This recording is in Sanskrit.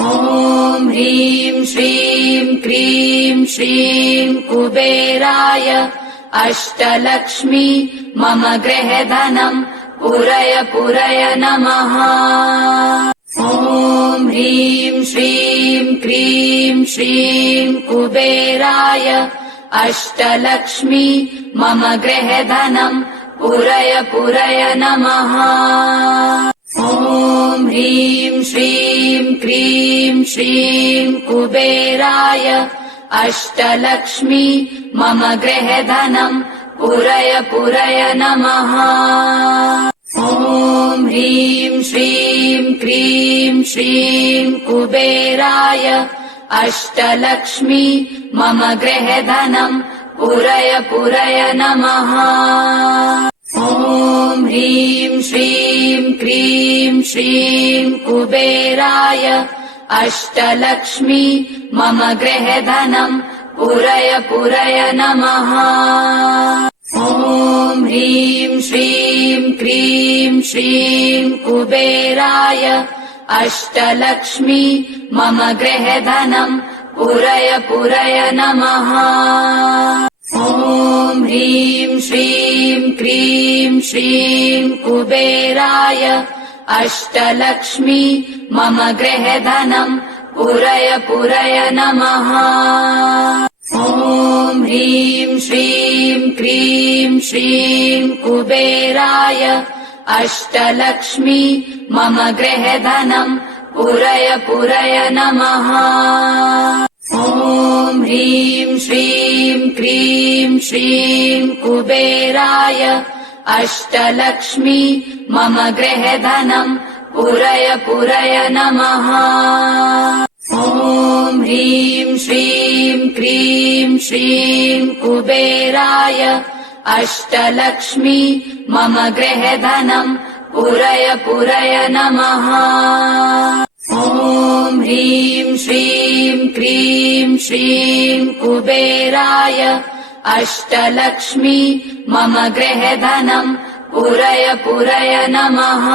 ॐ ह्रीं श्रीं क्रीं श्रीं कुबेराय अष्टलक्ष्मी मम गृहधनं पुरय नमः। ॐ ह्रीं श्रीं क्रीं श्रीं कुबेराय अष्टलक्ष्मी मम गृहधनं पुरय नमः। ॐ ह्रीं श्रीं क्रीं श्रीं कुबेराय अष्टलक्ष्मी मम गृहधनं पुरय नमः। ॐ ह्रीं श्रीं क्रीं श्रीं कुबेराय अष्टलक्ष्मी मम गृहधनं पुरय नमः। ॐ ह्रीं श्रीं क्रीं श्रीं कुबेराय अष्टलक्ष्मी मम गृहधनं पुरय नमः। ॐ ह्रीं श्रीं क्रीं श्रीं कुबेराय अष्टलक्ष्मी मम गृहधनं पुरय नमः। ॐ ह्रीं श्रीं क्रीं श्रीं कुबेराय अष्टलक्ष्मी मम गृहधनं पुरय नमः। ॐ ह्रीं श्रीं क्रीं श्रीं कुबेराय अष्टलक्ष्मी मम गृहधनं पुरय नमः। ॐ ह्रीं श्रीं क्रीं श्रीं कुबेराय अष्टलक्ष्मी मम गृहधनं पुरय नमः। ॐ ह्रीं श्रीं क्रीं श्रीं कुबेराय अष्टलक्ष्मी मम गृहधनं पुरय नमः। ॐ ह्रीं श्रीं क्रीं श्रीं कुबेराय अष्टलक्ष्मी मम गृहधनं पुरय नमः।